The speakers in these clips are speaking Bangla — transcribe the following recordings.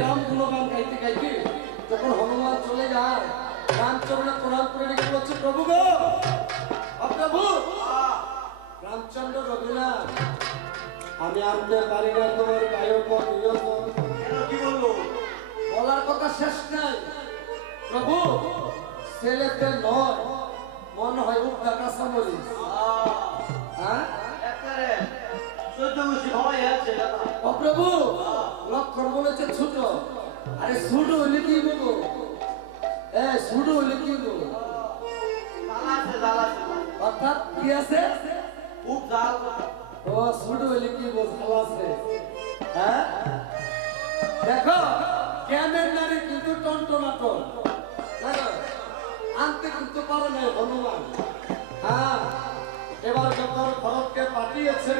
রাম গুণগান গাইতে গাইতে যখন হনুমান চলে যায় রামচন্দ্র প্রণাম করে রেখে বলছে প্রভু গো প্রভু রামচন্দ্র রঘুনাথ আমি আপনার বাড়ির তোমার গায়ক কি বললো? বলার কথা শেষ নাই প্রভু ছেলেতে নয় মনে হয় উঠা কাঁচা মরিচ হ্যাঁ ও প্রভু লক্ষণ বলেছে ছোট আরে ছোট হইলে কি বলবো ছোট হইলে কি বলবো অর্থাৎ কি আছে খুব জাল ও ছোট হইলে কি বোঝাল আছে হ্যাঁ দেখো জ্ঞানের নারী কিন্তু টনটনাটন আনতে কিন্তু পারে না হনুমান হ্যাঁ এবার যখন ভরতকে পাঠিয়েছে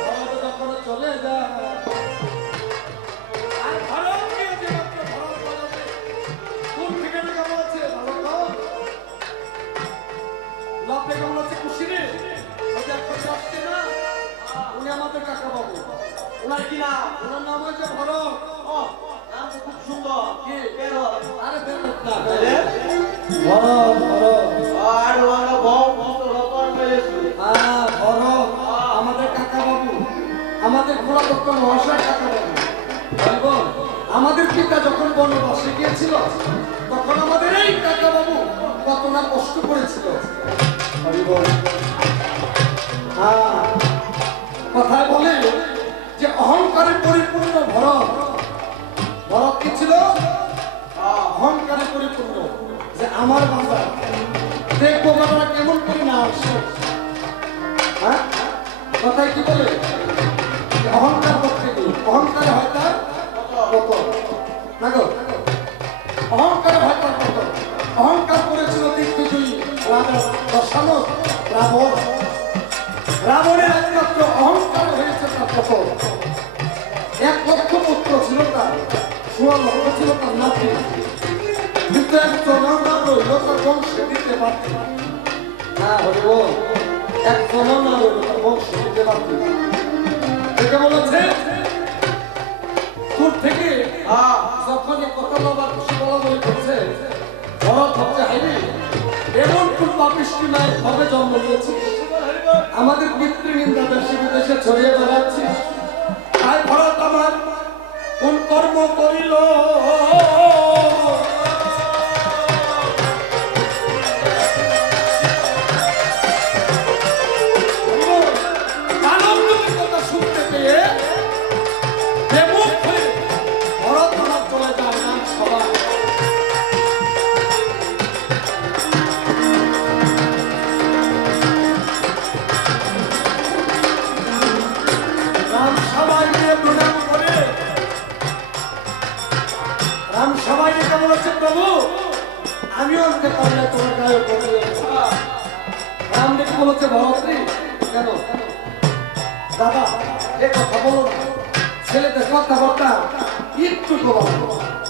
ভরত যখন চলে যায় আর ভরতকে যে মাত্র ভরত বলাতে কোন ঠিকানা কেমন আছে ভরত লপে কেমন আছে খুশি রে ওদের এখন আসছে না উনি আমাদের কাকা বাবু ওনার কি নাম? ওনার নাম হচ্ছে ভরত নাম তো খুব সুন্দর। কি বেরো। আরে বেরোত না ভরত ভরত আর ওরা বউ মত রতন হয়েছে। ভরত আমাদের কাকা বাবু আমাদের পুরাতত্ত্ব মহাশয় কাকা বাবু বলবো আমাদের পিতা যখন বনবাসে গিয়েছিল তখন আমাদের এই কাকা বাবু কত না কষ্ট করেছিল কথায় বলে যে অহংকারে পরিপূর্ণ ভরত ভরত কি ছিল অহংকারে পরিপূর্ণ যে আমার বাবা দেখবো বাবা কেমন করে না আসে হ্যাঁ কথায় কি বলে অহংকার করতে গিয়ে অহংকারে হয় তার কত না গো অহংকারে হয় তার কত অহংকার করেছিল দিগ্বিজয়ী রাজা দশানক রাবণ রাবণের একমাত্র অহংকার হয়েছে তার কত 1 লক্ষ পুত্র ছিল তার 16 লক্ষ ছিল তার নাতি কিন্তু একজন না রইল তার বংশে দিতে পারত না হরিব একজন না রইল তার বংশে দিতে পারত এটা বলেছে দূর থেকে যখন এই কথা বলা খুশি বলা বলে করছে ভরত হচ্ছে হাইরে এমন কোন পাপিষ্টি নাই হবে জন্ম নিয়েছে আমাদের পিতৃনিন্দা দেশে বিদেশে ছড়িয়ে বেড়াচ্ছে তাই ভরত আমার কোন কর্ম করিল কথা শুনতে পেয়ে বেমুখ হয়ে ভরত আমার চলে যায় না সবাই সবাইকে কেমন হচ্ছে প্রভু আমিও আনতে পারি না তোমার গায়ে রাম দেখে বলছে ভরতী কেন দাদা এ কথা বলো না ছেলেদের কথাবার্তা একটু বলো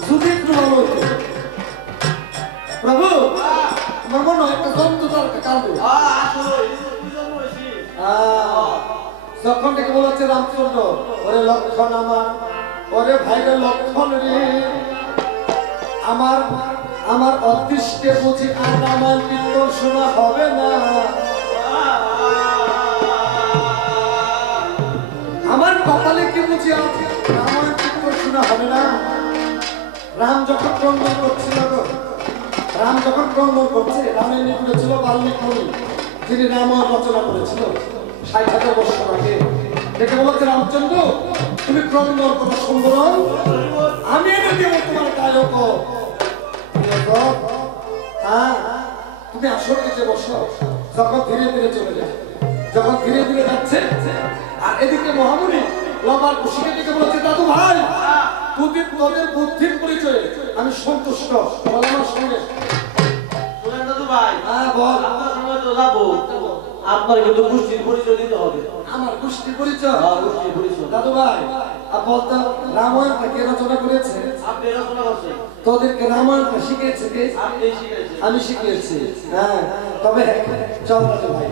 যদি একটু ভালো হতো প্রভু আমার মনে হয় একটা জন্তু তার কাঁদবে যখন থেকে বলেছে রামচন্দ্র ওরে লক্ষণ আমার ওরে ভাইরে লক্ষণ রে আমার আমার অদৃষ্টে বুঝি আর আমার কীর্তন শোনা হবে না আমার কপালে কি বুঝি আমার কীর্তন শোনা হবে না রাম যখন ক্রন্দন করছিল রাম যখন ক্রন্দন করছে রামের নিকটে ছিল বাল্মীকি মুনি যিনি রামায়ণ রচনা করেছিল ৬০,০০০ বছর আগে দেখে বলেছে রামচন্দ্র তুমি ক্রন্দন করো সুন্দর আমি এনে দেবো তোমার গায়ক তুমি আসলে এসে বসো যখন ধীরে ধীরে চলে যায় যখন ধীরে ধীরে যাচ্ছে আর এদিকে মহামুনি লবার খুশিকে দিকে বলেছে দাদু ভাই তোদের বুদ্ধির পরিচয়ে আমি সন্তুষ্ট বল আমার সঙ্গে দাদু ভাই বল আপনার সঙ্গে তো যাবো আপনার কিন্তু গোষ্ঠীর পরিচয় দিতে হবে আমার গোষ্ঠীর পরিচয় গোষ্ঠীর পরিচয় দাদু ভাই বলতো রামায়ণটা কে রচনা করেছে আপনি রচনা করছেন তোদেরকে রামায়ণটা শিখিয়েছে কে আপনি শিখিয়েছেন আমি শিখিয়েছি হ্যাঁ তবে চল দাদু ভাই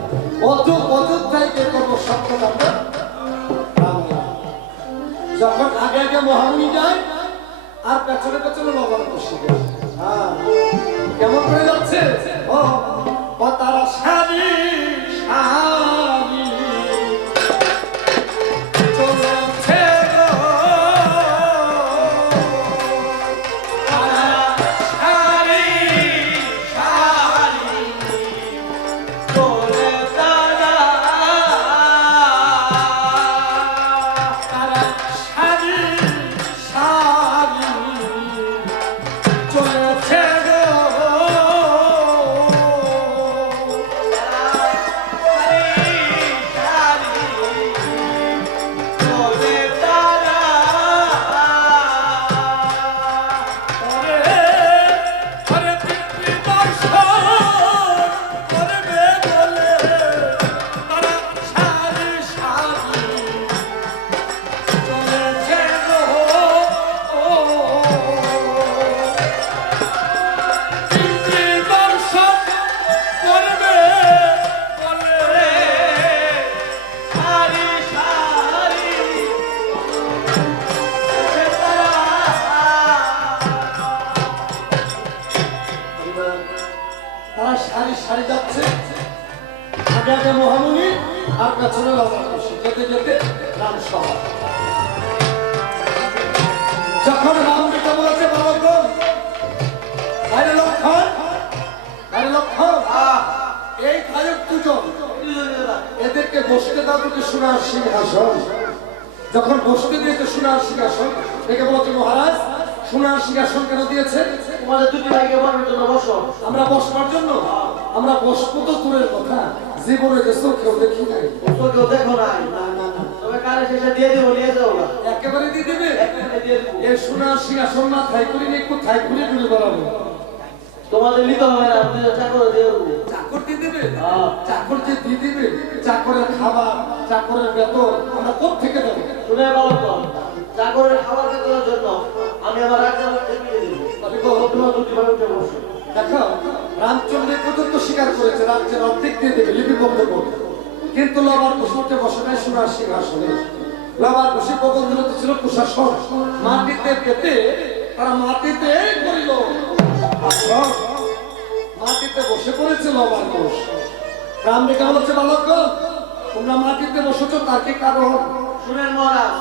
অযোধ্যায় কে করবো সপ্তাহ যখন আগে আগে মহামণি যায় আর পেছনে পেছনে লবণ বসে যায়। হ্যাঁ, কেমন করে যাচ্ছে? ও ও তারা সারি সারি চলেছে গো, তারা সারি সারি চলে তারা তারা সারি সারি চলেছে গো। তারা সারি সারি যাচ্ছে, আগে আগে মহামণি আর পেছনে লবণ বসে, যেতে যেতে রামসভা। যখন রাম যেটা বলেছে বালকগণ, আরে লক্ষণ, আরে লক্ষণ, এই গায়ক দুজন, এদেরকে বসতে দাও দুটি সোনার সিংহাসন। যখন বসতে দিয়েছে সোনার সিংহাসন, দেখে বলছে মহারাজ সোনার সিংহাসন কেন দিয়েছে? তোমাদের দুটি ভাইকে বলার জন্য বসো। আমরা বসবার জন্য? আমরা বসবো তো দূরের কথা, জীবনে যে চোখেও দেখি নাই। চোখেও দেখো নাই? না না না, তবে কালে শেষে দিয়ে দেবো, নিয়ে যাও না। একেবারে দিয়ে দেবে। একেবারে দিয়ে দেবো। এই সোনার সিংহাসন না থাই করি একটু থাই করে তুলে বেড়াবো। তোমাদের নিতে হবে না, আপনি চাকর দিয়ে দেবো। চাকর দিয়ে দেবে? হ্যাঁ। চাকর যে দিয়ে দিবে, চাকরের খাবার, চাকরের বেতন আমরা কোত্থেকে দেবো? শুনে বলো তো, চাকরের খাবার বেতনের জন্য আমি আমার রাজ্যের মধ্যে দিয়ে দেবো। তোমার দুটি ভাই উঠে বসো। দেখো রামচন্দ্রের পর্যন্ত স্বীকার করেছে রাজ্যের অর্ধেক দিয়ে দেবে লিপিবদ্ধ করে, কিন্তু লবার বসে বসে নাই সোনার সিংহাসনে। লবার বসে প্রবন্ধ ছিল প্রশাসন, মাটিতে পেতে তারা মাটিতে করিল আসন। মাটিতে বসে পড়েছে লবার বস। রাম রেখা বলছে বালকগণ, তোমরা মাটিতে বসেছো তার কি কারণ? শুনেন মহারাজ,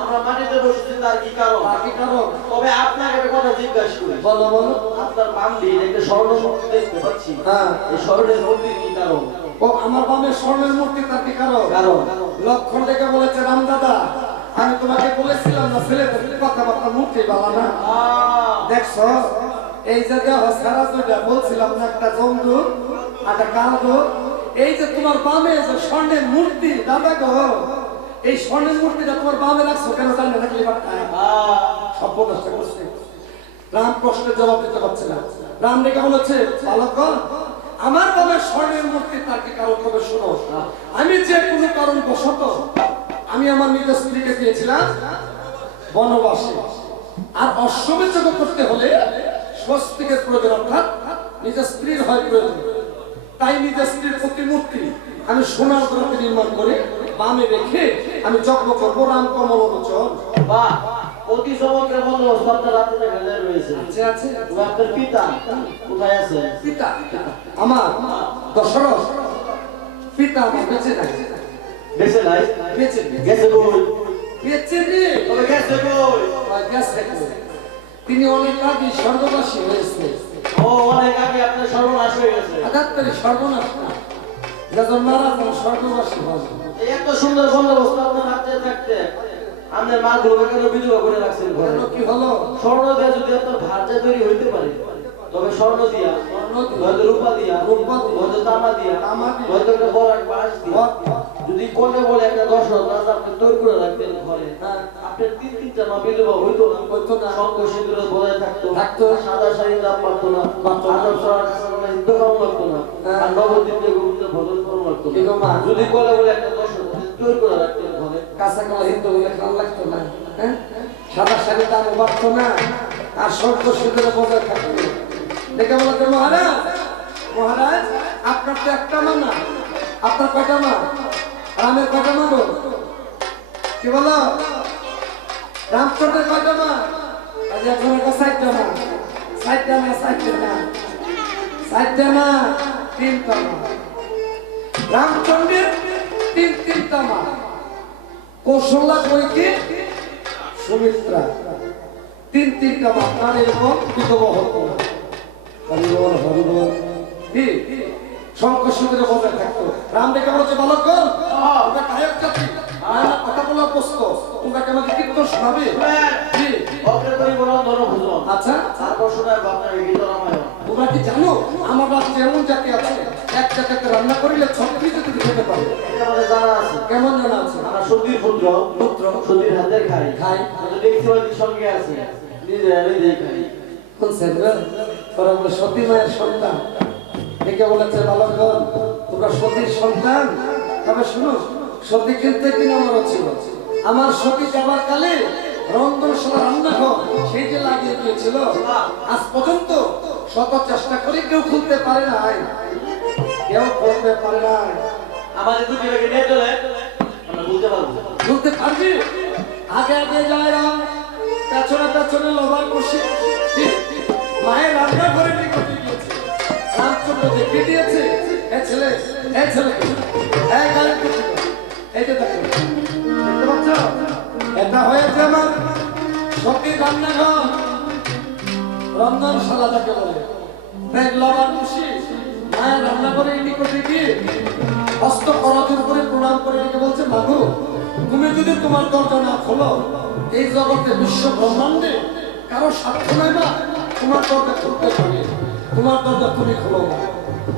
আমরা মাটিতে বসেছি তার কি কারণ? তার কি কারণ? তবে আপনাকে একটা কথা জিজ্ঞাসা করি। বলো বলো। আপনার বাম দিকে একটা স্বর্ণ মূর্তি দেখতে পাচ্ছি, হ্যাঁ, এই স্বর্ণের মূর্তির কি কারণ? ও আমার বামের স্বর্ণের মূর্তি তার কি কারণ? কারণ লক্ষণ দেখে বলেছে রাম দাদা, আমি তোমাকে বলেছিলাম না ছেলেদের কথাবার্তা মূর্তি বালা না। দেখছো এই যে দেহ সারা দুইটা বলছিলাম না, একটা জঙ্গু একটা কালগো। এই যে তোমার বামে যে স্বর্ণের মূর্তি দাদা গো, এই স্বর্ণের মূর্তিটা তোমার বামে রাখছো কেন জানে থাকলে সভ্য নষ্ট করছে। রাম প্রশ্নের জবাব দিতে পারছে না। রাম রেখা বলেছে বালকগণ, আমার বাবার স্বর্ণের মূর্তি তার কি কারণ? তবে শোনো, আমি যে কোনো কারণ বশত আমি আমার নিজের স্ত্রীকে দিয়েছিলাম বনবাসে, আর অশ্বমেধ করতে হলে স্বস্তিকের প্রয়োজন, অর্থাৎ নিজের স্ত্রীর হয় প্রয়োজন। তাই নিজের স্ত্রীর প্রতিমূর্তি আমি সোনার দ্রব্যে নির্মাণ করে বামে রেখে আমি যজ্ঞ করবো রাম কমল লোচন। বাহ, অতি চমৎকার বন্দোবস্ত আপনার রাতে এখানে রয়েছে। আছে আছে। তবে আপনার পিতা কোথায় আছে? পিতা আমার দশরথ পিতা আমার বেঁচে নাই। বেঁচে নাই? বেঁচে গেছে কই? বেঁচে নেই। তবে গেছে কই? গেছে কই? তিনি অনেক আগে স্বর্গবাসী হয়েছে। ও অনেক আগে আপনার সর্বনাশ হয়ে গেছে। তাড়াতাড়ি সর্বনাশ না, যখন মারা যান স্বর্গবাসী হয়। এই এত সুন্দর বন্দোবস্ত আপনার রাজ্যে থাকতে আমাদের মা গুলোকে কেন বিধবা করে রাখছেন ঘরে? কি হলো? স্বর্ণ দিয়ে যদি আপনার ভার্যা তৈরি হইতে পারে, তবে স্বর্ণ দিয়া, হয়তো রূপা দিয়া, হয়তো তামা দিয়া, হয়তো একটা বড় এক বাঁশ দিয়া, যদি কোনে বলে একটা 10 রাজা আপনি তৈরি করে রাখতেন ঘরে, আপনার তিনটা মা বিধবা হইতো না, সঙ্গ সিঁদুরে বজায় থাকতো, সাদা শাড়ির দাম পারতো না, আদব সরার কাছে হিন্দু কম লাগতো না, আর নবদ্বীপে গোবিন্দ ভজন কম লাগতো না। যদি কোনে বলে একটা 10 তৈরি করে রাখতেন ঘরে, কাঁচা কলা হিন্দু বলে ভালো লাগতো না, সাদা শাড়ি দাম বাড়তো না, আর সর্ব সিঁদুরে বজায় থাকতো। দেখে বলতে মহারাজ, মহারাজ আপনার তো একটা মা না, আপনার কয়টা মা? রামের কয়টা মা গো? কি বলো? রামচন্দ্রের কয়টা মা? আজ একজনের কাছে চারটা মা। চারটা না, চারটা না, চারটা না, তিনটা মা। রামচন্দ্রের তিনটা মা। কৌশল্যা, কৈকেয়ী, সুমিত্রা, তিনটা মা। তার এরকম বিধবা হতো না। হরিবল হরিবল কি শঙ্কর সুন্দরে বজায় থাকতো। রাম দেখে বলছে, বালকগণ, তোমরা গায়ক জাতি, আমার কথা বলার প্রস্ত, তোমরা কি আমাকে কীর্তন শোনাবে? কি? অগ্রগতি বলন ধর্মভূষণ। আচ্ছা, তারপর শোনায় আপনার গীত রামায়ণ। তোমরা কি জানো আমার রাজ্যে এমন জাতি আছে এক জায়গাতে রান্না করিলে 36 জাতি খেতে পারে? এটা আমাদের জানা আছে। কেমন জানা আছে? আমরা সতীর পুত্র, সতীর হাতের খাই। খাই। আমরা দেখছি ওই সঙ্গে আছে, নিজেই খাই। কোন সেন্দ্র? তোরা বলে সতী মায়ের সন্তান। দেখে বলেছে, বালকগণ, তোমরা সতীর সন্তান। তবে শুনো, সতী কিন্তু একদিন আমারও ছিল। আমার সতী যাবার কালে রন্ধনশালা রান্নাঘর সেই যে লাগিয়ে দিয়েছিল, আজ পর্যন্ত শত চেষ্টা করে কেউ খুলতে পারে নাই, কেউ খুলতে পারে নাই। আমাদের দুটি ভাগে নিয়ে চলে আমরা বলতে পারবো। খুলতে পারবি? আগে আগে যায় রাম, পেছনে পেছনে লোভার খুশি মায়ের রান্না করে নিকটে গিয়েছে। রামচন্দ্র দেখে দিয়েছে, এ ছেলে, এ ছেলে, এই গায়ের কুচি, এই যে দেখো, দেখতে পাচ্ছ? এটা হয়েছে আমার সতীর রান্নাঘর, রন্ধনশালা যাকে বলে। তাই লোভার খুশি মায়ের রান্না করে নিকটে গিয়ে হস্ত করজের করে প্রণাম করে রেখে বলছে, মাগো, তুমি যদি তোমার দরজা না খোলো, এই জগতে বিশ্ব ব্রহ্মাণ্ডে কারো সাধ্য নাই মা তোমার দরজা খুলতে পারে। তোমার দরজা তুমি খোলো না।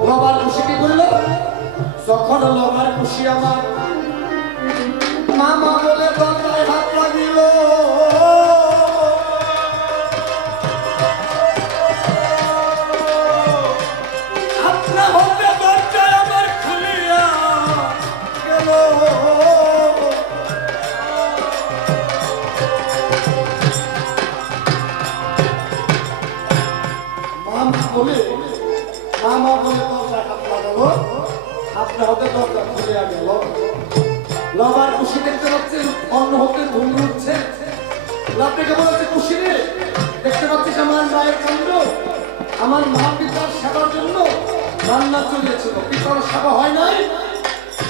লবার খুশি কি করলো? যখন লবার খুশি আমার মামা বলে দরজায় হাত লাগিল, আপনা হতে দরজায় আমার খুলিয়া গেল। মামা বলে দরজা হাত লাগালো, আপনি হতে দরজা খুলিয়া গেল। লবার খুশি দেখতে পাচ্ছেন অন্য হতে ধুম উঠছে। লাভটাকে বলেছে, খুশি রে, দেখতে পাচ্ছিস আমার মায়ের কাণ্ড? আমার মা পিতার সেবার জন্য রান্না চলিয়েছিল, পিতার সেবা হয় নাই,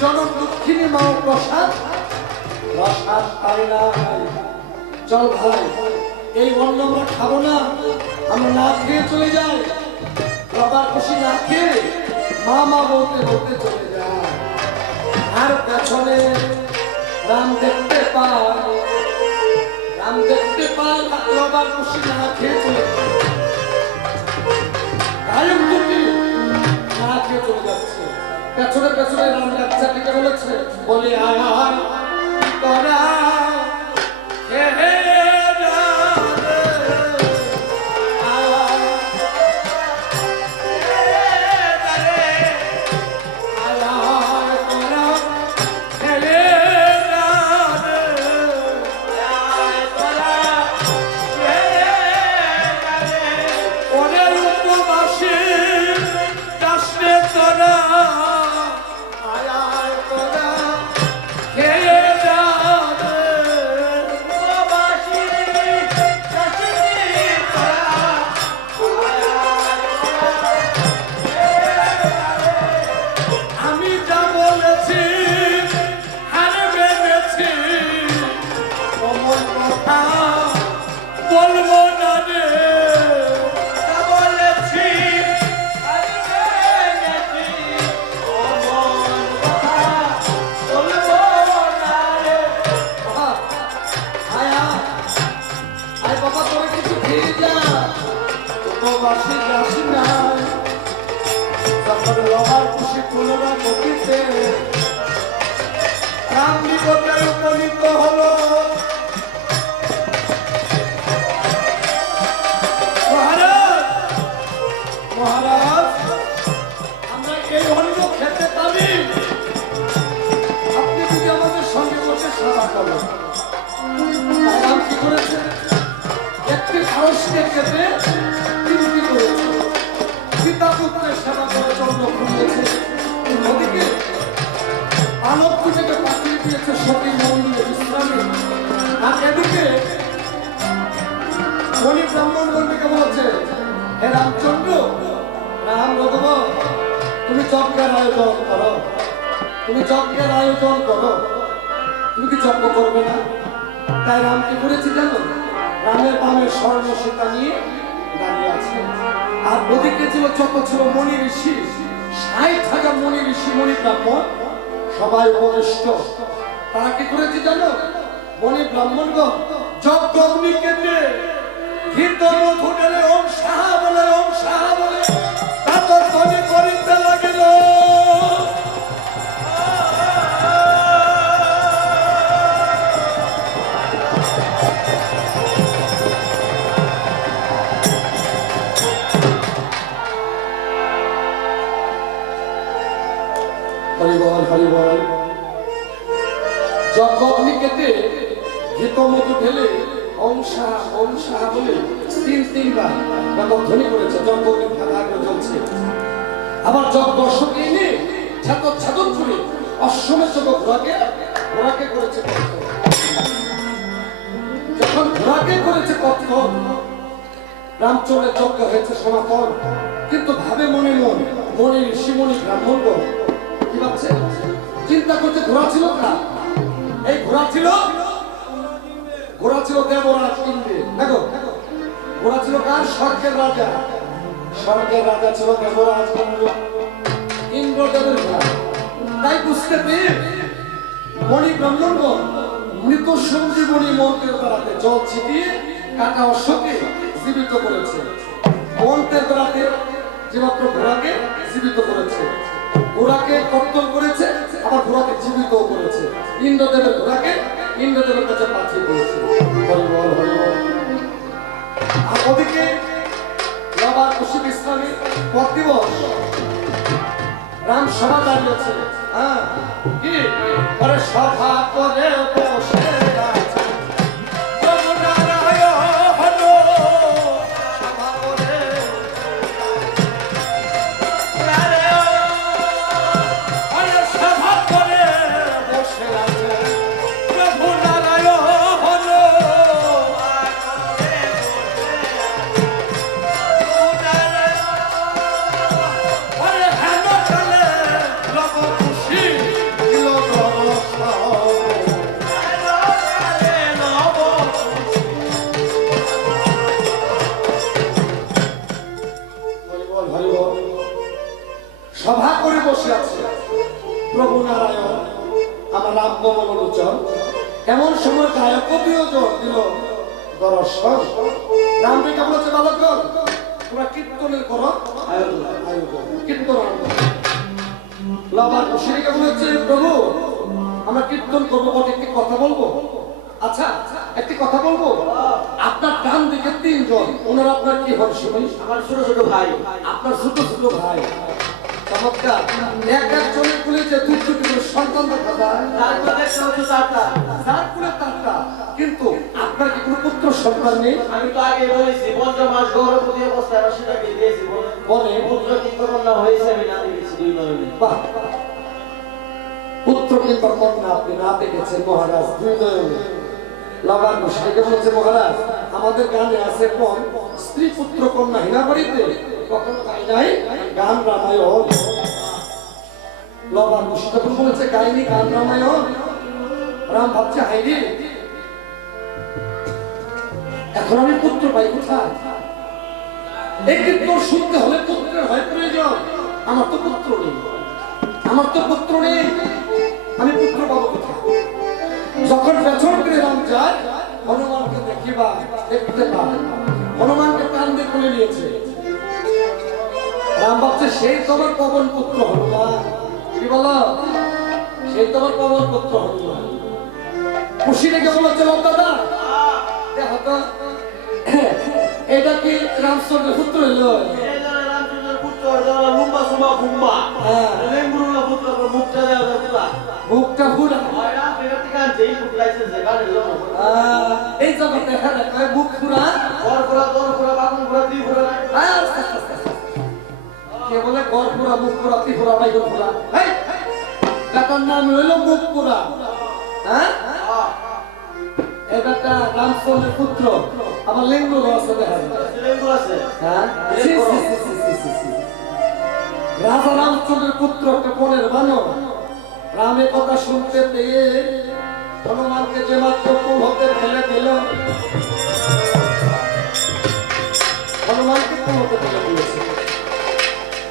জনম দুঃখিনী মা প্রসাদ প্রসাদ পাই নাই। চল ভাই, এই অন্ন আমরা খাবো না, আমরা না খেয়ে চলে যাই। বাবার খুশি না খেয়ে মামা বলতে বলতে চলে যায়। আর পেছনে রাম দেখতে পায়, রাম দেখতে পায় বাবার খুশি না খেয়ে চলে যায়। গায়ক দুটি না খেয়ে চলে যাচ্ছে। পেছনে পেছনে রাম বাচ্চাটিকে বলেছে, বলে আয় আয় তোরা খেয়ে বলবো না রে, বলেছি বাবা, তোর কিছু খেয়ে যা, উপবাসী যাস নাই। তারপরে লবার খুশি পুনরা গতিতে রাম নিকটে উপনীত হলো। মহারাজ, আমরা এই অন্ন খেতে পারি, আপনি যদি আমাদের সঙ্গে বসে সেবা করেন। রাম কি করেছে? একটি খরচকে খেতে তিনটি করেছে, পিতা পুত্রের সেবা করে জন্ম খুঁজেছে। ওদিকে মানব পূজাকে পাঠিয়ে দিয়েছে সতী মন্দিরে বিশ্রামে, আর এদিকে হে রামচন্দ্র, রাম রঘুব, তুমি যজ্ঞের আয়োজন করো, তুমি যজ্ঞের আয়োজন করো। তুমি কি যজ্ঞ করবে না? তাই রাম কি করেছে জানো? রামের বামে স্বর্ণ সীতা নিয়ে দাঁড়িয়ে আছে। আর ওদিকে ছিল যত ছিল মণি ঋষি, 60,000 মণি ঋষি মণি ব্রাহ্মণ, সবাই উপবিষ্ট। তারা কি করেছে জানো? মণি ব্রাহ্মণগণ যজ্ঞ অগ্নি কেন্দ্রে ঘৃত মধু ঢেলে ওম সাহা বলে, ওম সাহা বলে তাতর ধ্বনি করিতে লাগিল। হরিবল হরিবল। যজ্ঞ অগ্নি কেটে ঘৃত মধু ঢেলে ওম সাহা বলে তিনবার ধ্বনি করেছে। যজ্ঞ অগ্নি ফাঁকা করে জ্বলছে। আবার যজ্ঞ অশ্বকে এনে ছাদর করে অশ্বমের যজ্ঞ ঘোড়াকে করেছে কর্তন। যখন ঘোড়াকে করেছে কর্তন, রামচন্দ্রের যজ্ঞ হয়েছে সমাপন। কিন্তু ভাবে মনে মনে ঋষিমণি ব্রাহ্মণগণ কি ভাবছে? চিন্তা করছে ঘোড়া ছিল কার? এই ঘোড়া ছিল দেবরাজ ইন্দ্রের। দেখো, ঘোড়া ছিল কার? স্বর্গের রাজা। স্বর্গের রাজা ছিল দেবরাজ ইন্দ্রদেবের ঘোড়া। তাই বুঝতে পেরে মণি ব্রাহ্মণগণ মৃত সঞ্জীবনী মন্ত্রের দ্বারাতে জল ছিটিয়ে কাটা অশ্বকে জীবিত করেছে। মন্ত্রের দ্বারাতে যেমাত্র ঘোড়াকে জীবিত করেছে, ঘোড়াকে কর্তন করেছে, আবার ঘোড়াকে জীবিত করেছে। ইন্দ্রদেবের ঘোড়াকে ইন্দ্রদেবের কাছে পাঠিয়ে দিয়েছে। হরিবল হরিবল। আর ওদিকে লবার খুশি বিশ্রামী পর দিবস রাম সভা দাঁড়িয়েছে। হ্যাঁ, কি পরে সভা করে বসে আছে। প্রভু নারায়ণ সভা করে সভা করে বসে আছে প্রভু নারায়ণ, আমার রাম কমলোচন। এমন সময় গায়ক প্রিয়জন দিল দর্শন। রাম রেখা বলেছে, বালকগণ তোমরা কীর্তনের করো আয়োজন, কীর্তন লবার খুশিকে বলেছে, প্রভু আমরা কীর্তন করবো বটে, একটি কথা বলবো। আচ্ছা, একটি কথা বলবো। আপনার ডান দিকে 3 জন, ওনারা আপনার কি হন শুনি? আমার ছোট ছোট ভাই। আপনার ছোট ছোট ভাই। চমৎকার। একজনের কুলে যে 2 করে সন্তান দেখা যায়, কিন্তু আপনার কি কোনো পুত্র সন্তান নেই? আমি তো আগে বলেছি 5 মাস গর্ভবতী অবস্থায় আমার সেটাকে দিয়েছি। বলে পুত্র কিন্তু কন্যা হয়েছে, আমি না দেখেছি 2 নয়নে। বাহ, পুত্র কিন্তু কন্যা আপনি না দেখেছেন মহারাজ 2 নয়নে। লবার মুশরিকে বলছে, মহারাজ আমাদের গানে আছে কোন স্ত্রী পুত্র কন্যা হিনা বাড়িতে কখনো গাই নাই গান রামায়ণ। লবার মুশরিকে বলেছে, গাইনি গান রামায়ণ। রাম ভাবছে, হাইরে এখন আমি পুত্র পাই কোথায়? এই কীর্তন শুনতে হলে পুত্রের হয় প্রয়োজন। আমার তো পুত্র নেই, আমি পুত্র পাবো কোথায়? যখন পেছন করে রাম যায়, হনুমানকে দেখতে পায়, হনুমানকে কান্দে খুলে নিয়েছে। রাম ভাবছে, সেই তোমার পবন পুত্র হনুমান। কি বলো? সেই তোমার পবন পুত্র হনুমান। খুশি রেখে বলেছে, দাদা দেখো তো, এটা কি রামচন্দ্রের পুত্র হইলো? রামচন্দ্রের পুত্র লুম্বা সুমা ফুম্বা, লেম্বুরুলা পুত্র মুখটা দেওয়া মুখটা পুরা এই জগৎ দেখা যায় মুখ পুরা কে বলে গড় পুরা মুখ পুরা ত্রিপুরা বাইগল পুরা। তার নাম হইল মুখ পুরা। হ্যাঁ, এবারটা রামচন্দ্রের পুত্র আমার লিঙ্গ আছে দেখা যায়। লিঙ্গ আছে হ্যাঁ ছি, ছি, ছি, ছি, ছি, ছি, ছি। রাজা রামচন্দ্রের পুত্র একটা বনের বানর রামের কথা শুনতে পেয়ে হনুমানকে যে মাত্র কুল হতে ফেলে দিল, হনুমানকে কুল হতে ফেলে দিয়েছে।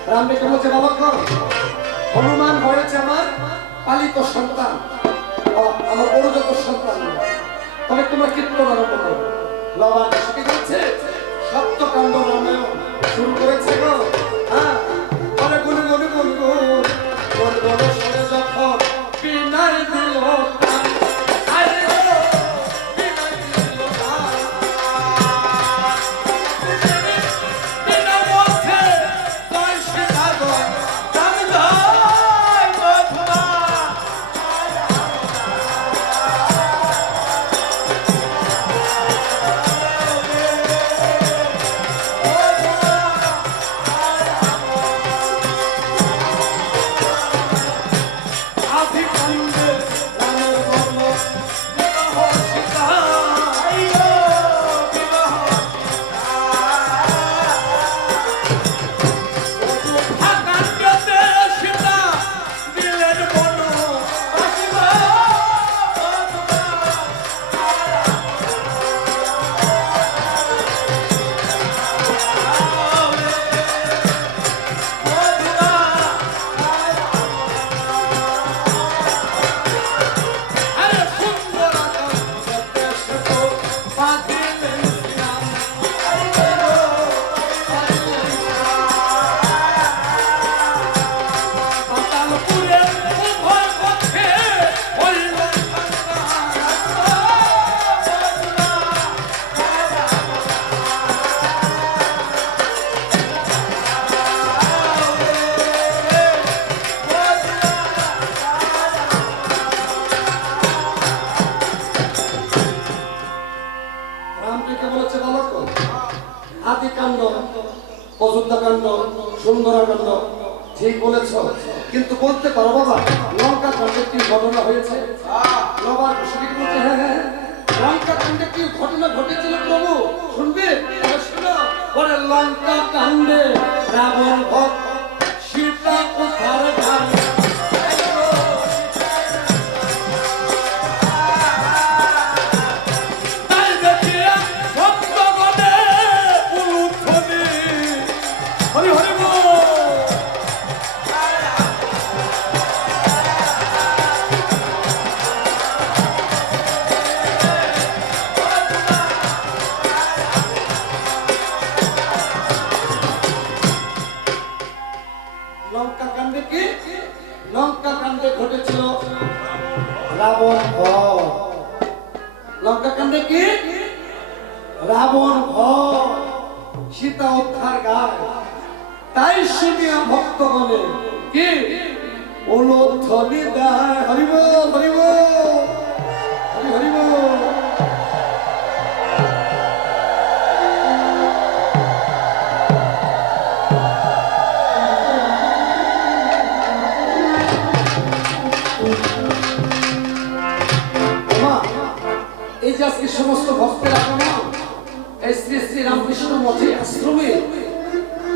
রাম দেখে বলছে বাবা কর, হনুমান হয়েছে আমার পালিত সন্তান, আমার বড়জাত সন্তান, তবে তোমরা কীর্তন আরম্ভ করো। লবার শিখে যাচ্ছে সপ্তকাণ্ড রামায়ণ শুরু করেছে গো। হ্যাঁ পরে গুন গুন গুন গুন গুন গুন সরে যখন বিনাই দিল প্রাণ। আরে গো, বিনাই দিল প্রাণ। বিনা বলছে জয় সীতাগণ, রাম জয় মধুরা। আধিকান্দে রামের বর্ণ বিবাহ সীতা, আইয়ো বিবাহ সীতা। আকাণ্ডতে সীতা দিলেন বন, আসিব আরে সুন্দর আকাণ্ডতে সীত বাঁধিলেন শ্রীরাম। আইয়ো বাঁধিলেন পাতালপুরে উভয় পক্ষে হইল রামকে বলেছে বালক আদি কাণ্ড, অযোধ্যা কাণ্ড, সুন্দরাকাণ্ড ঠিক বলেছ, কিন্তু বলতে পারো বাবা লঙ্কা কাণ্ডে কি ঘটনা হয়েছে? লবার শিখ বলছে হ্যাঁ হ্যাঁ, লঙ্কা কাণ্ডে কি ঘটনা ঘটেছিল প্রভু শুনবে? তবে শোনো, পরে লঙ্কা কাণ্ডে রাবণ ভক্ত সীতা কোথার ধারে। তাই দেখিয়া ভক্তগণে উলুধ্বনি, হরি হরি বল। লঙ্কা কাণ্ডে কি? লঙ্কা কাণ্ডে ঘটেছিল রাবণ বধ। লঙ্কা কাণ্ডে কি? রাবণ বধ, সীতা উদ্ধার গায়। তাই শুনিয়া ভক্তগণে কি উলুধ্বনি দেয়। হরি বল হরি বল হরি হরি বল। মা, এই যে আজকে সমস্ত ভক্তেরা কেমন এই শ্রী শ্রী রামকৃষ্ণ মঠে আশ্রমে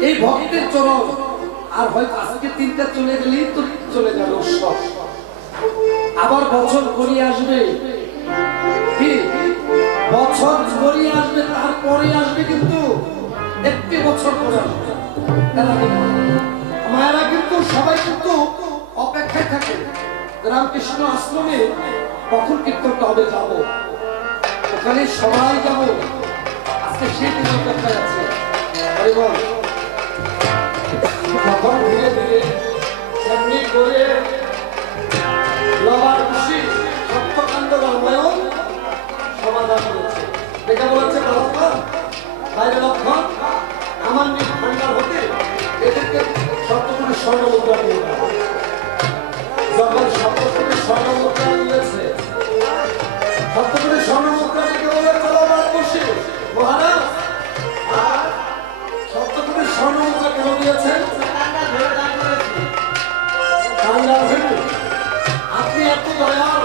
এই ভক্তের চরণ, আর হয়তো আজকে তিনটা চলে গেলেই তো চলে যাবে উৎসব, আবার বছর গড়িয়ে আসবে। কি বছর গড়িয়ে আসবে, তারপরে আসবে, কিন্তু একটি বছর পরে আসবে। মায়েরা কিন্তু সবাই কিন্তু অপেক্ষায় থাকে রামকৃষ্ণ আশ্রমে কখন কীর্তনটা হবে, যাবো ওখানে সবাই যাবো। আজকে সেই দিন অপেক্ষায় আছে। হরি বল। তখন ধীরে ধীরে এমনি করে লবার খুশি সপ্তকাণ্ড রামায়ণ সমাধান করেছে। দেখে বলেছে লক্ষণ বাইরে লক্ষণ আমার ভান্ডার হতে এদেরকে সপ্তকোটি স্বর্ণ মুদ্রা দিয়ে দেয়। যখন সপ্তকোটি স্বর্ণ মুদ্রা দিয়েছে, সপ্তকোটি স্বর্ণ মুদ্রা দিকে বলে লবার খুশি মহারাজ সপ্তকোটি স্বর্ণ মুদ্রা কেন দিয়েছেন? আপনি এত দয়াল,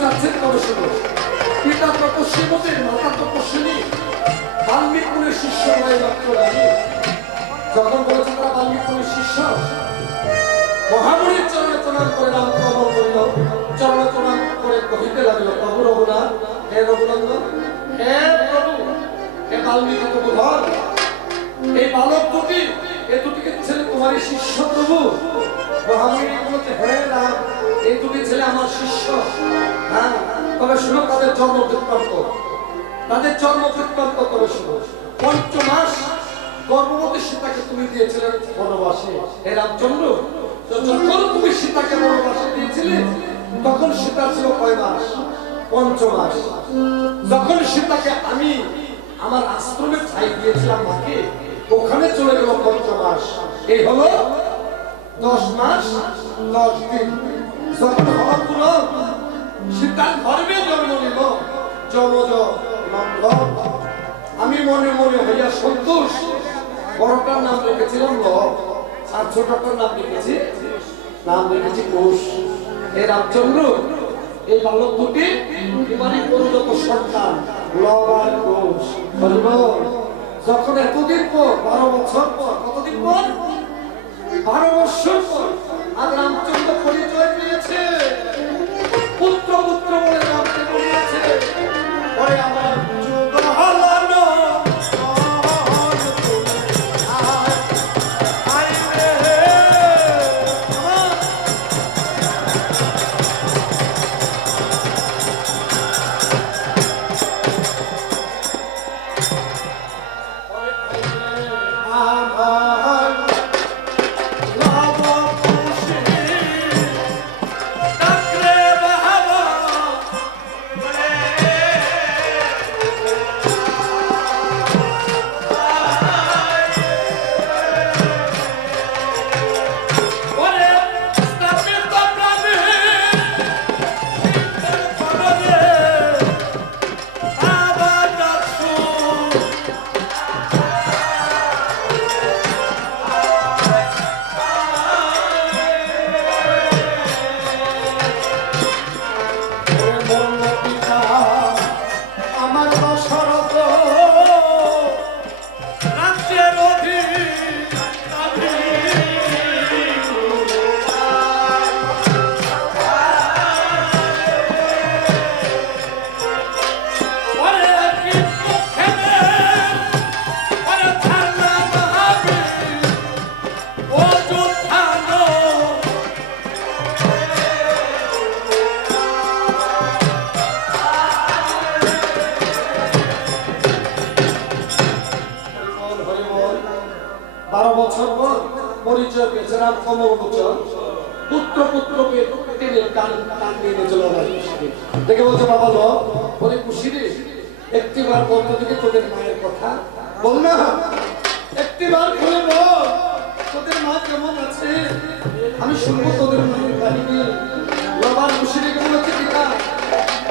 চাচ্ছেন তবে শুনো। পিতা তপস্বী মতে মাতা তপস্বিনী, বাল্মীক মুনির শিষ্য হয়ে মাত্র জানি। যখন বলেছে তারা বাল্মীক মুনির শিষ্য, মহামুনির চরণে প্রণাম করে রাম কমল করিল, চরণে প্রণাম করে কহিতে লাগল, প্রভু রঘুনাথ, হে রঘুনন্দন, হে প্রভু, হে বাল্মীক প্রভুধর, এই বালক দুটি, এই দুটিকে ছেলে তোমারই শিষ্য প্রভু। মহামুনি বলছে, হে রাম, এই দুটি ছেলে আমার শিষ্য। হ্যাঁ, তবে শুনো তাদের জন্ম বৃত্তান্ত, তাদের জন্ম বৃত্তান্ত তবে শুনো। ৫ মাস গর্ভবতী সীতাকে তুমি দিয়েছিলে বনবাসে, হে রামচন্দ্র। তো যখন তুমি সীতাকে বনবাসে দিয়েছিলে তখন সীতা ছিল কয় মাস? ৫ মাস। যখন সীতাকে আমি আমার আশ্রমে ছাই দিয়েছিলাম মাকে, ওখানে চলে গেল ৫ মাস। এই হলো ১০ মাস ১০ দিন। যখন হওয়া পুরো সীতার গর্ভে জন্ম নিল যমজ নন্দন, আমি মনে মনে হইয়া সন্তোষ, বড়টার নাম রেখেছিলাম লব, আর ছোটটার নাম রেখেছি কোষ। হে রামচন্দ্র, এই বালক দুটি তোমারই পরিণত সন্তান লব আর কোষ। যখন এতদিন পর 12 বছর পর, কতদিন পর? 12 বছর পর আর রামচন্দ্র পরিচয় পেয়েছে, পুত্র পুত্র বলে রামকে বলিয়েছে। পরে আমার যুগ হালানো পরিচয় পেয়েছে রাম কমলোচন, পুত্র পুত্রকে টেনে টান টান নিয়ে চলে দেখে বলছে, বাবা ল বলে খুশি রে, একটিবার বলতে দিকে তোদের মায়ের কথা বল না, একটিবার বলে বল তোদের মা কেমন আছে, আমি শুনবো তোদের মায়ের কাহিনী। বাবার খুশি রেখে বলেছে, পিতা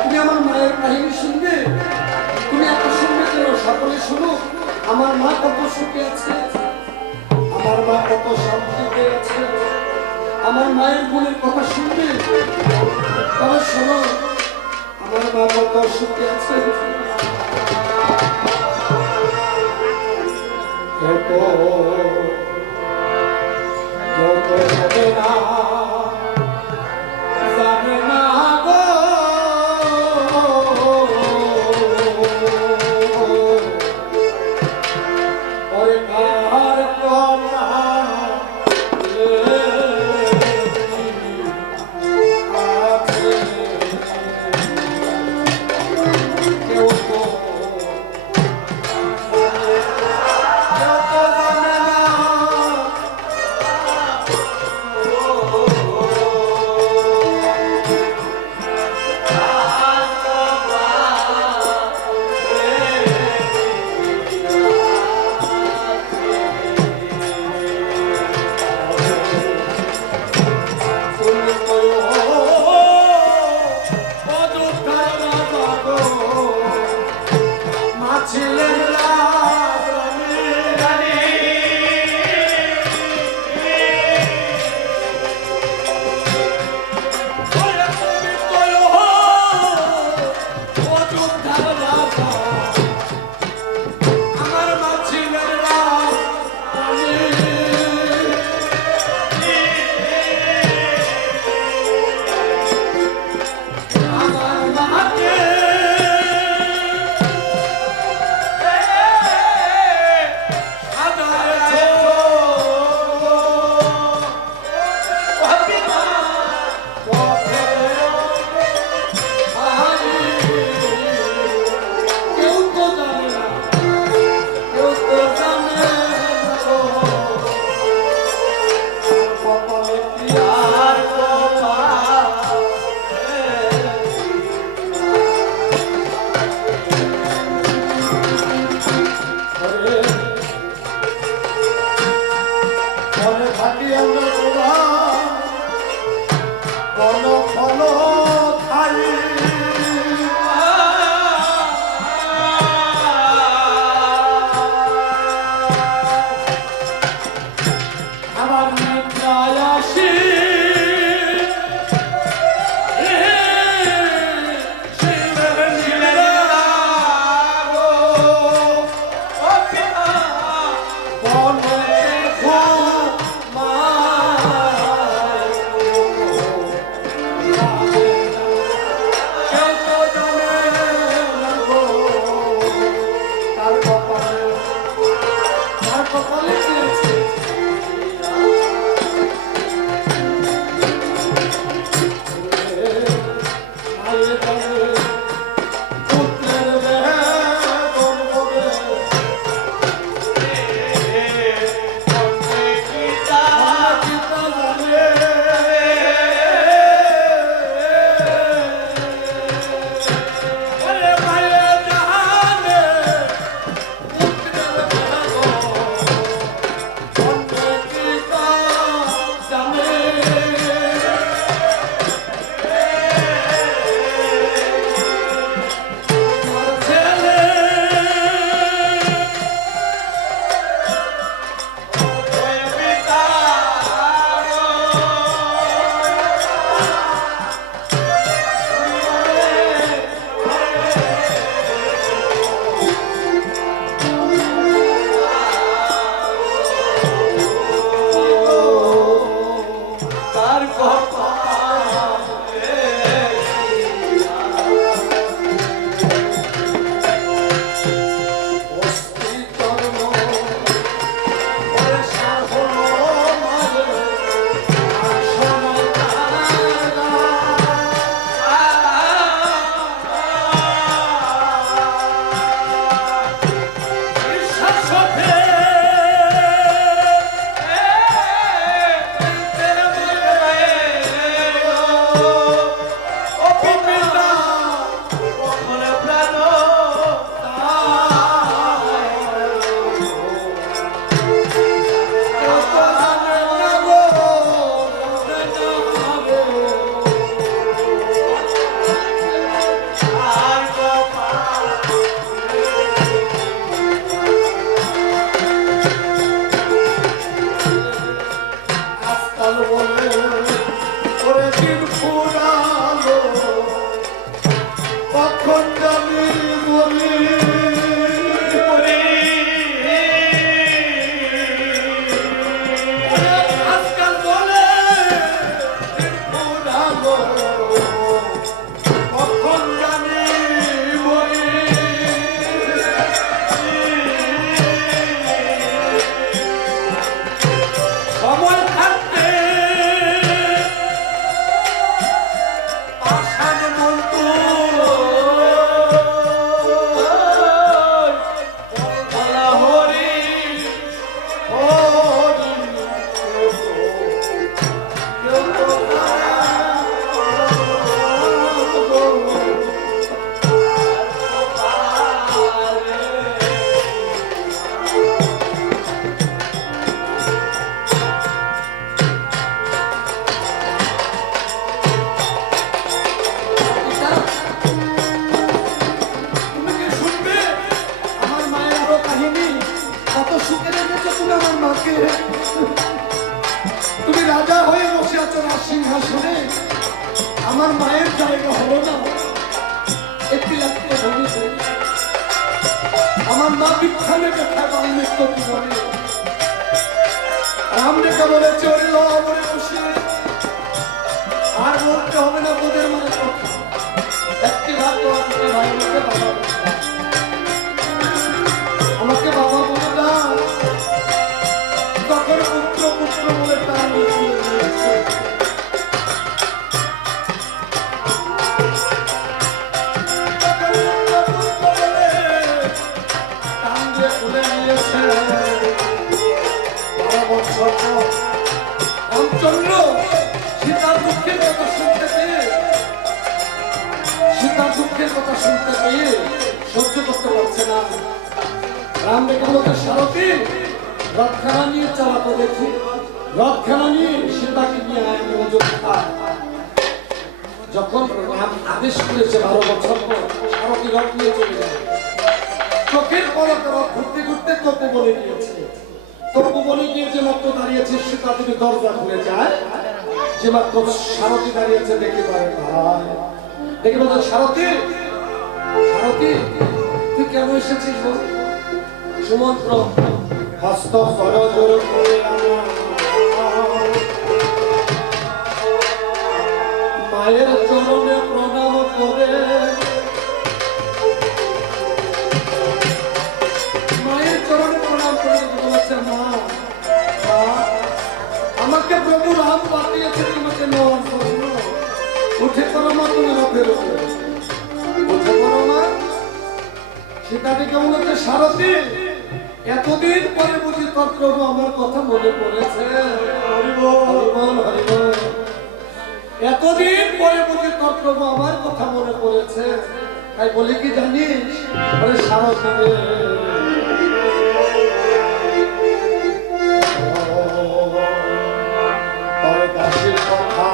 তুমি আমার মায়ের কাহিনী শুনবে, তুমি এত শুনবে কেন? সকলে শুনো, আমার মা কত সুখে আছে, আমার মা কত শান্তিতে আছে, আমার মায়ের গুণের কথা শুনবে। তবে শোনো, আমার মা কত সুখে আছে। জানে না গো ওরে কার কলা কেউ তো জানে না। ফুরালো কখন জানি বলি আজকাল বলে দিন ফুরালো কখন জানি বলি সময় থাকতে আশার মতো বলা হরি হরি কেউ তো তুমি কি শুনবে আমার মায়ের আরো কাহিনী কত সুখে রেখেছো তুমি আমার মাকে তুমি রাজা হয়ে বসে আছো রাজ সিংহাসনে আমার মায়ের জায়গা হলো না একটি লাগতে ভেবেছে আমার মা বিক্ষানে ব্যথায় বাল মৃত্যু জীবনে রাম রেখা বলেছে ওরে লো আমরে বসে আর বলতে হবে না তোদের মায়ের কথা একটি ভাত তো আমাকে ভাই আমাকে বাবা বলে দাও। আমাকে বাবা বলে দাও তখন পুত্র পুত্র বলে টান দিয়ে দিয়েছে তখন পুত্র পুত্র বলে টান দিয়ে তুলে নিয়েছে 12 বছর পর রামচন্দ্র সীতার দুঃখের কথা শুনতে পেয়ে সীতার দুঃখের কথা শুনতে পেয়ে সহ্য করতে পারছে না রাম রেখে বলতে সারথি রথখানা নিয়ে চালাতো দেখি রথখানা নিয়ে সীতাকে নিয়ে আয় আমি অযোধ্যায় যখন রাম আদেশ করেছে 12 বছর পর সারথি রথ নিয়ে চলে যায় চোখের পলকে রথ ঘুরতে ঘুরতে তোকে বলে গিয়েছে তবু বলে গিয়েছে মাত্র দাঁড়িয়েছে সীতা থেকে দরজা খুলে যায় যে মাত্র সারথি দাঁড়িয়েছে দেখে পারে ভাই দেখে বলছে সারথি সারথি তুই কেন এসেছিস বল সমুদ্র হস্ত করজোর করে মায়ের চরণে প্রণাম করে মায়ের চরণে প্রণাম করে বলেছে মা আমাকে প্রভু রাম পাঠিয়েছে তোমাকে নেওয়ার জন্য উঠে পড়ো মা তুমি রথের উপরে উঠে পড়ো মা সীতা থেকে বলেছে সারথি এতদিন পরে বুঝি তোর প্রভু আমার কথা মনে পড়েছে এতদিন পরে বুঝি তোর প্রভু আমার কথা মনে পড়েছে তাই বলি কি জানিস বলে সারথি রে তোর দাসের কথা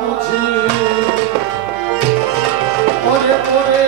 বুঝি পরে পড়েছে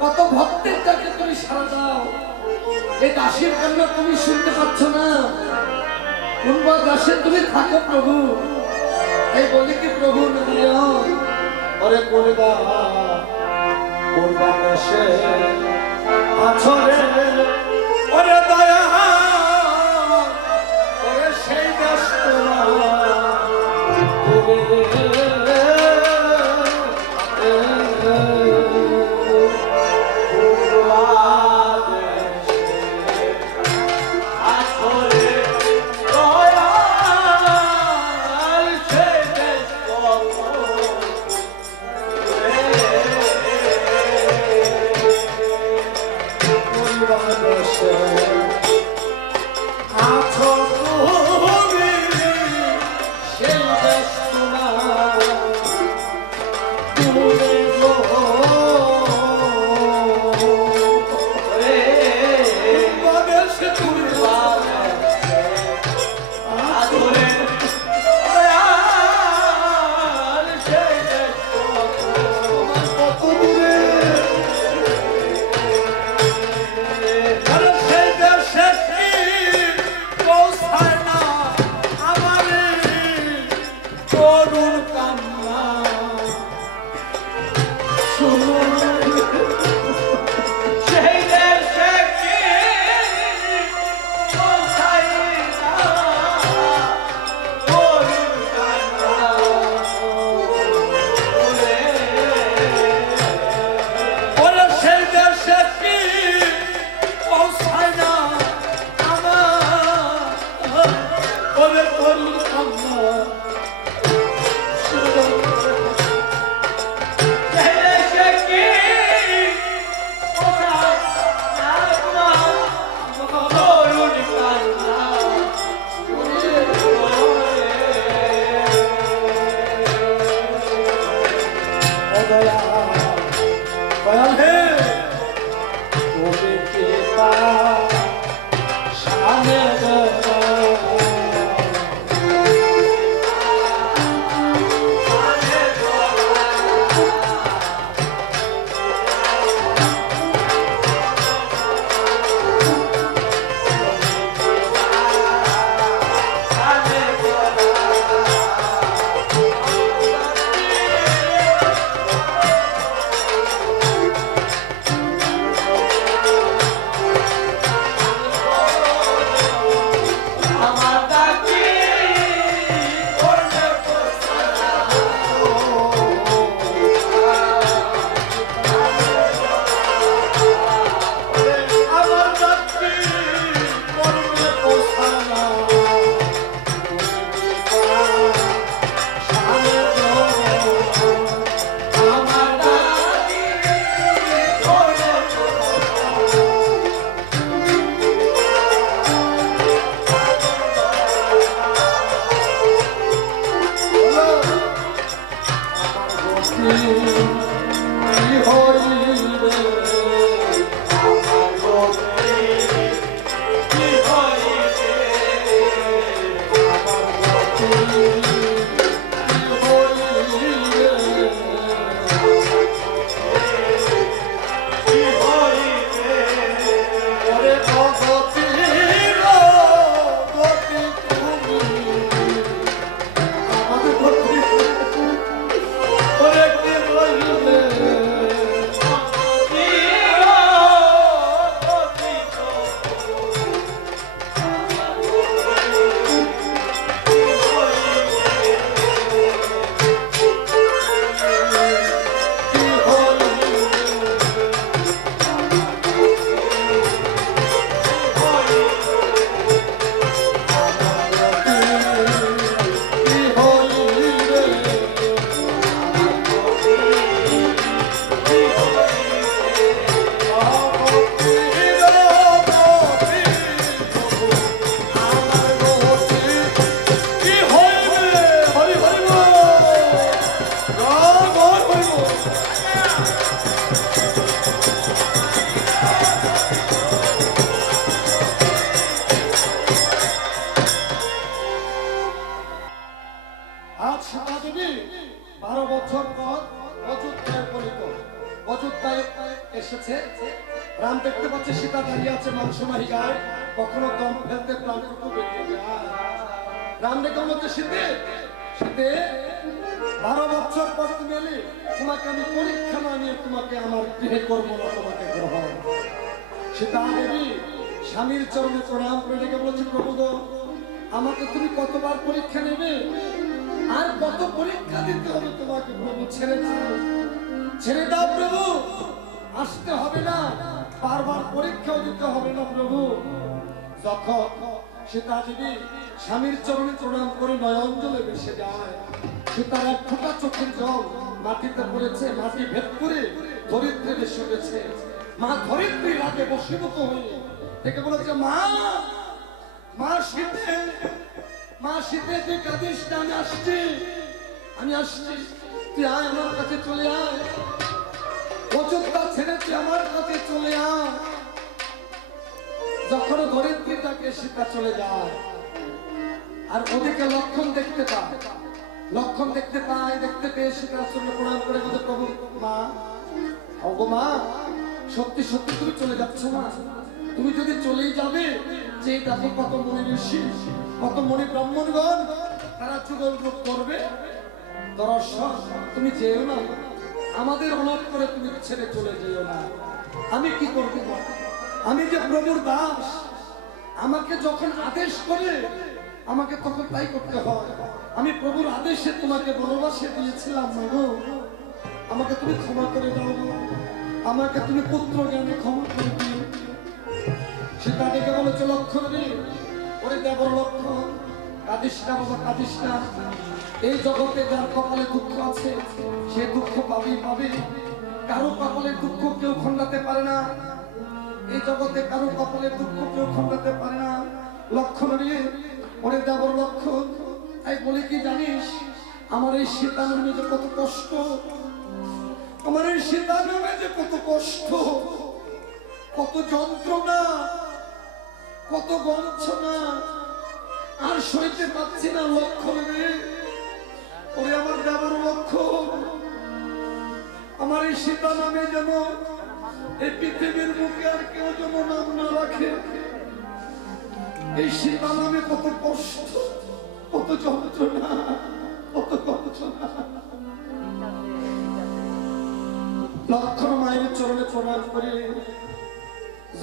কত ভক্তের ডাকে তুমি সাড়া দাও এই দাসীর কান্না তুমি শুনতে পাচ্ছ না? কোন বা দাসে তুমি থাকো প্রভু? এই বলি কি প্রভু নদিয়া ওরে কোনবা দেশে আছো রে ওরে দয়া ওরে সেই দেশ রাম দেখতে পাচ্ছে সীতা দাঁড়িয়ে আছে মাংসবাহী গায়ে, কখনো দম ফেলতে প্রাণটুকু বেরিয়ে যায়। রাম দেখে বলছে সীতে, সীতে 12 বছর পর তুমি এলে, তোমাকে আমি পরীক্ষা না নিয়ে তোমাকে আমার গৃহে করবো না, তোমাকে গ্রহণ। সীতা দেবী স্বামীর চরণে প্রণাম করে ডেকে বলেছে, প্রভু গো, আমাকে তুমি কতবার পরীক্ষা নেবে, আর কত পরীক্ষা দিতে হবে তোমাকে প্রভু? ছেড়ে দাও, ছেড়ে দাও প্রভু, আসতে হবে না, বারবার পরীক্ষাও দিতে হবে না প্রভু। যখন সীতা দেবী স্বামীর চরণে প্রণাম করে নয়ন জলে ভেসে যায়, সীতার এক ফোঁটা চোখের জল মাটিতে পড়েছে, মাটি ভেদ করে ধরিত্রী ভেসে গেছে। মা ধরিত্রী রাগে বশীভূত হয়ে দেখে বলেছে, মা, মা সীতে, মা সীতে, তুই কাঁদিস না, আমি আসছি, আমি আসছি, তুই আয় আমার কাছে, চলে আয়, অযোধ্যা ছেড়ে তুই আমার কাছে চলে আয়। যখন ধরিত্রী তাকে সীতা চলে যায়, আর ওদিকে লক্ষণ দেখতে পায়, লক্ষণ দেখতে পায়, দেখতে পেয়ে সীতার সঙ্গে প্রণাম করে বলতে, প্রভু, মা, ওগো মা, সত্যি সত্যি তুমি চলে যাচ্ছ না? তুমি যদি চলেই যাবে, যে দেখো কত মনি ঋষি, কত মনি ব্রাহ্মণগণ, তারা যুগল রূপ করবে দর্শন, তুমি যেও না, আমাদের অনাথ করে তুমি ছেড়ে চলে যেও না। আমি কি করব? আমি যে প্রভুর দাস, আমাকে যখন আদেশ করে আমাকে তখন তাই করতে হয়। আমি প্রভুর আদেশে তোমাকে বনবাসে দিয়েছিলাম, মাগো, আমাকে তুমি ক্ষমা করে দাও, আমাকে তুমি পুত্র জ্ঞানে ক্ষমা করে দিও। সীতা ডেকে বলেছে, লক্ষণ রে, ওরে দেবর লক্ষণ, কাঁদিস না বাবা, কাঁদিস না, এই জগতে যার কপালে দুঃখ আছে সে দুঃখ পাবেই পাবে, কারো কপালের দুঃখ কেউ খণ্ডাতে পারে না, এই জগতে কারো কপালের দুঃখ কেউ খণ্ডাতে পারে না। লক্ষণ রে, ওরে দেবর লক্ষণ, তাই বলে কি জানিস, আমার এই সীতা নামে যে কত কষ্ট, আমার এই সীতা নামে যে কত কষ্ট, কত যন্ত্রণা, কত বঞ্চনা, আর সইতে পারছি না। লক্ষণ রে, ওরে আমার দেবর লক্ষণ, আমার এই সীতা নামে যেন এই পৃথিবীর মুখে আর কেউ যেন নাম না রাখে। এই সীতা নামে কত কষ্ট, কত যন্ত্রণা, কত বঞ্চনা। লক্ষণ মায়ের চরণে প্রণাম করে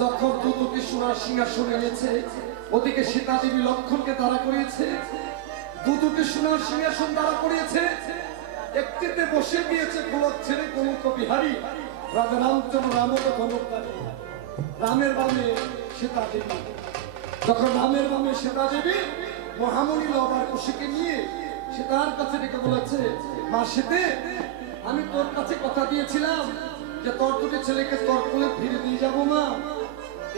যখন দুটি সোনার সিংহাসন এনেছে, ওদিকে সীতা দেবী লক্ষণকে দাঁড়া করিয়েছে, দুটি সোনার সিংহাসন দাঁড়া করিয়েছে, একটিতে বসে গিয়েছে গোলক ছেড়ে কনক বিহারী রাজা রামচন্দ্র, রামক ধনুকারী। রামের বামে সীতা দেবী, যখন রামের বামে সীতা দেবী মহামণি লবার কুশিকে নিয়ে সীতার কাছে ডেকে বলেছে, মা সীতে, আমি তোর কাছে কথা দিয়েছিলাম যে তোর দুটি ছেলেকে তোর কোলে ফিরে দিয়ে যাবো মা,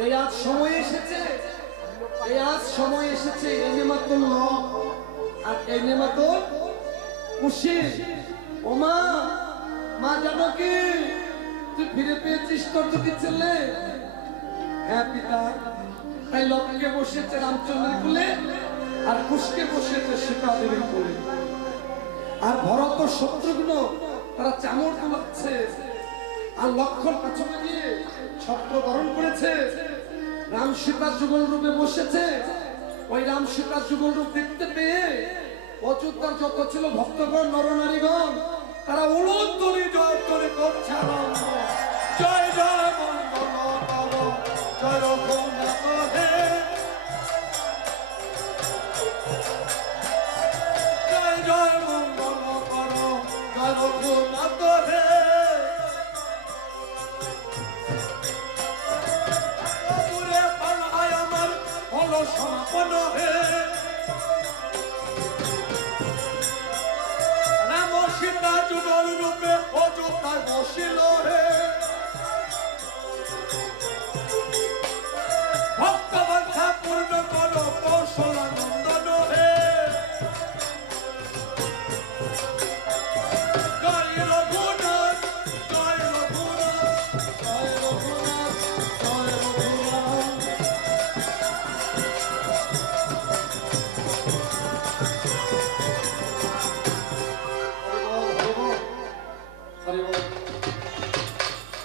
এই আজ সময় এসেছে, এই আজ সময় এসেছে, এই নেমাতো ল আর এই নেমাতো কুশি। ও মা, মা জানো কি, তুই ফিরে পেয়েছিস তোর দুটি ছেলে? হ্যাঁ পিতা। তাই লক্ষণকে বসেছে রামচন্দ্রের কোলে, আর কুশকে বসেছে সীতা দেবীর কোলে, আর ভরত ও শত্রুঘ্ন তারা চামর তোলাচ্ছে, আর লক্ষণ পেছনে গিয়ে ছত্র ধারণ করেছে, রাম সীতার যুগল রূপে বসেছে। ওই রাম সীতার যুগল রূপ দেখতে পেয়ে অযোধ্যার যত ছিল ভক্তগণ, নরনারীগণ, তারা উলুধ্বনি জয় করে করছে আনন্দ। জয় জয় মঙ্গল কর, জয় রঘুনাথ হে, জয় জয় মঙ্গল কর, জয় রঘুনাথ হে। সমাপন হে, রাম সীতা যুগল রূপে অযোধ্যায় বসিল হে, ভক্তবাঞ্ছা পূর্ণ কর কৌশলা নন্দন হে। জয় রঘুনাথ, জয় রঘুনাথ, জয় রঘুনাথ, জয় রঘুনাথ।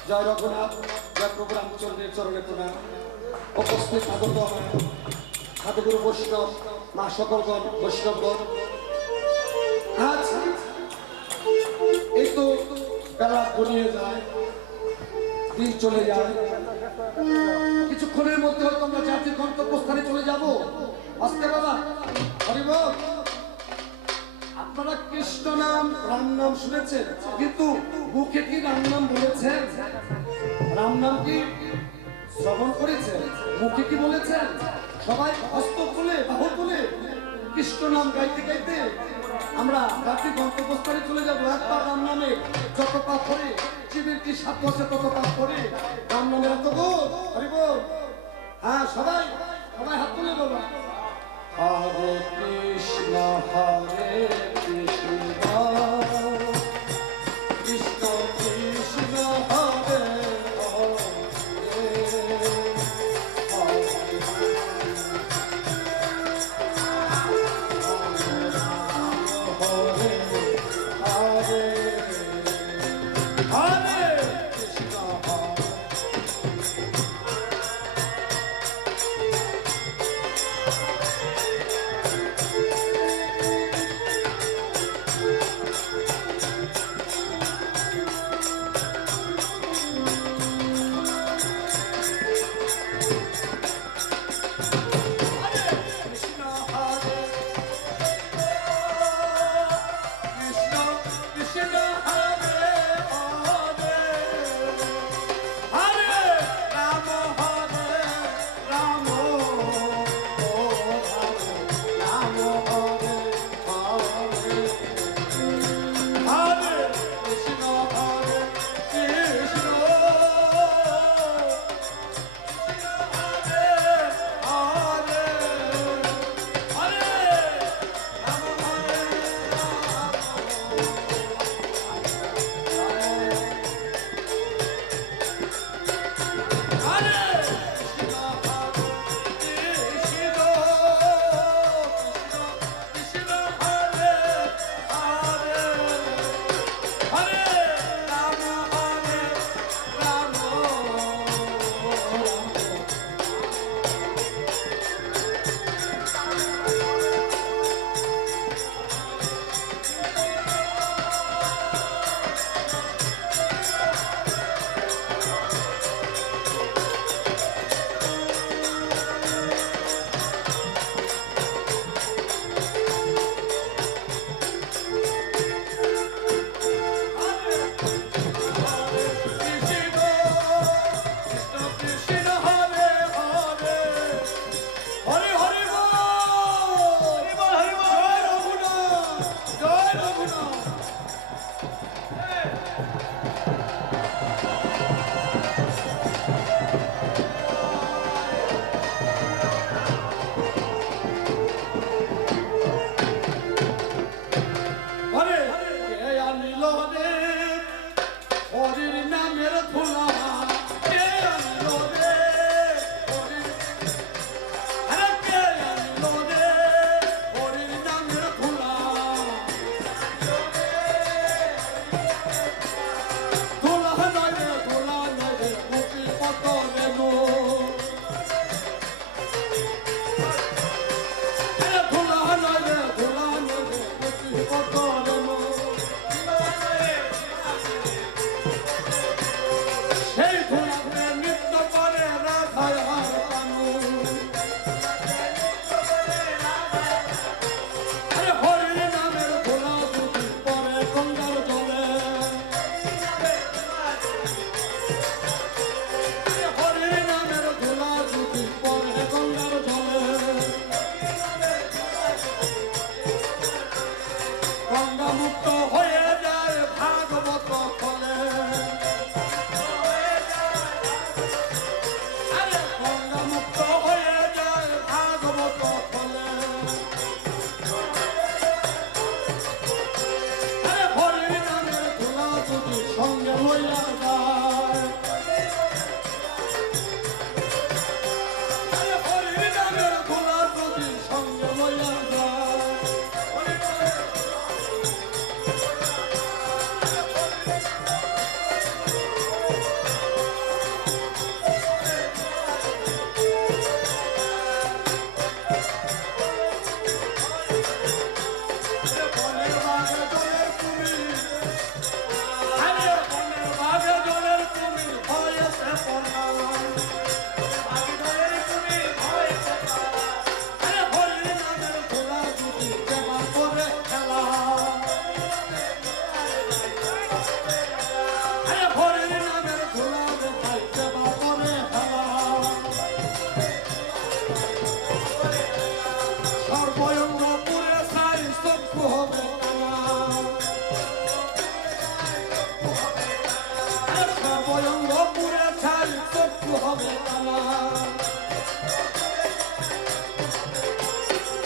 জয় রঘুনাথ, জয় প্রভু রামচন্দ্রের চরণে প্রণাম। উপস্থিত আগত আমার সাধুগুরু বৈষ্ণব মা সকলগণ বৈষ্ণবগণ, আজ এই তো বেলা গড়িয়ে যায়, দিন চলে যায়, কিছুক্ষণের মধ্যে হয়তো আমরা জাতির গন্তব্যস্থানে চলে যাব। আসতে বাবা হরিবল। আপনারা কৃষ্ণ নাম রাম নাম শুনেছেন, কিন্তু মুখে কি রাম নাম বলেছেন? রাম নাম কি শ্রবণ করেছেন? মুখে কি বলেছেন? সবাই হস্ত তুলে বাহু তুলে কৃষ্ণ নাম গাইতে গাইতে আমরা জাতির গন্তব্যস্থানে চলে যাবো। একবার রাম নামে যত পাপ করে, জীবের কি সাধ্য আছে তত পাপ করে। রাম নামের এত গুণ। হরিবল। হ্যাঁ, সবাই সবাই হাত তুলে বাবা। হরে কৃষ্ণ কৃষ্ণ কৃষ্ণ কৃষ্ণ হরে হরে হরে হরে কৃষ্ণ হরে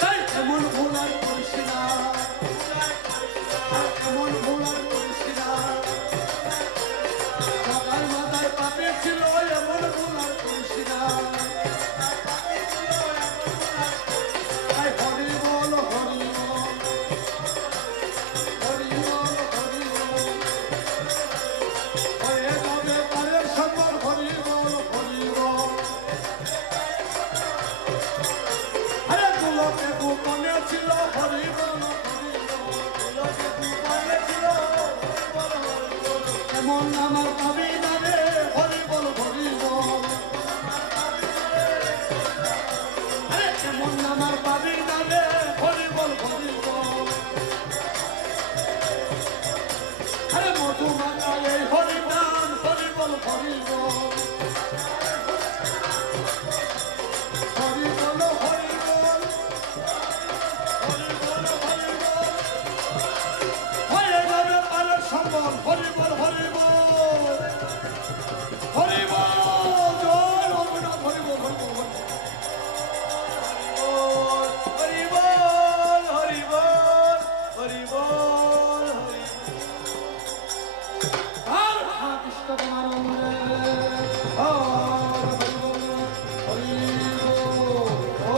এই এমন ভুল আর করিস না, এমন ভুল আর করিস না। বাবার মাথার পাপে ছিল এমন ভুল আর করিস না। এই হরি বল হরি বল, হরি বল হরি বল। হয়ে যাবে পারের সম্মান, হরি বল হরি বল। আরে দুলোকে গোপনে ছিল হরি বল হরি বল। দুলোকে গোপনে ছিল হরি বল হরি বল। এমন আমার পাবি না রে হরি বল হরি বল। আরে এমন আমার পাবি না রে হরি বল হরি বল। আরে মধুমাতা এই হরি নাম হরি বল হরি বল। হরি বল হরি বল, হরি বল হরি বল। হয়ে যাবে পারের সম্বল, হরি বল হরি বল। হরি বল জয় রঘুনাথ, হরি বল হরি বল হরি বল। হরি বল হরি বল হরি বল হরি আর কৃষ্ণ কুমার হরি বল হরি বল। ও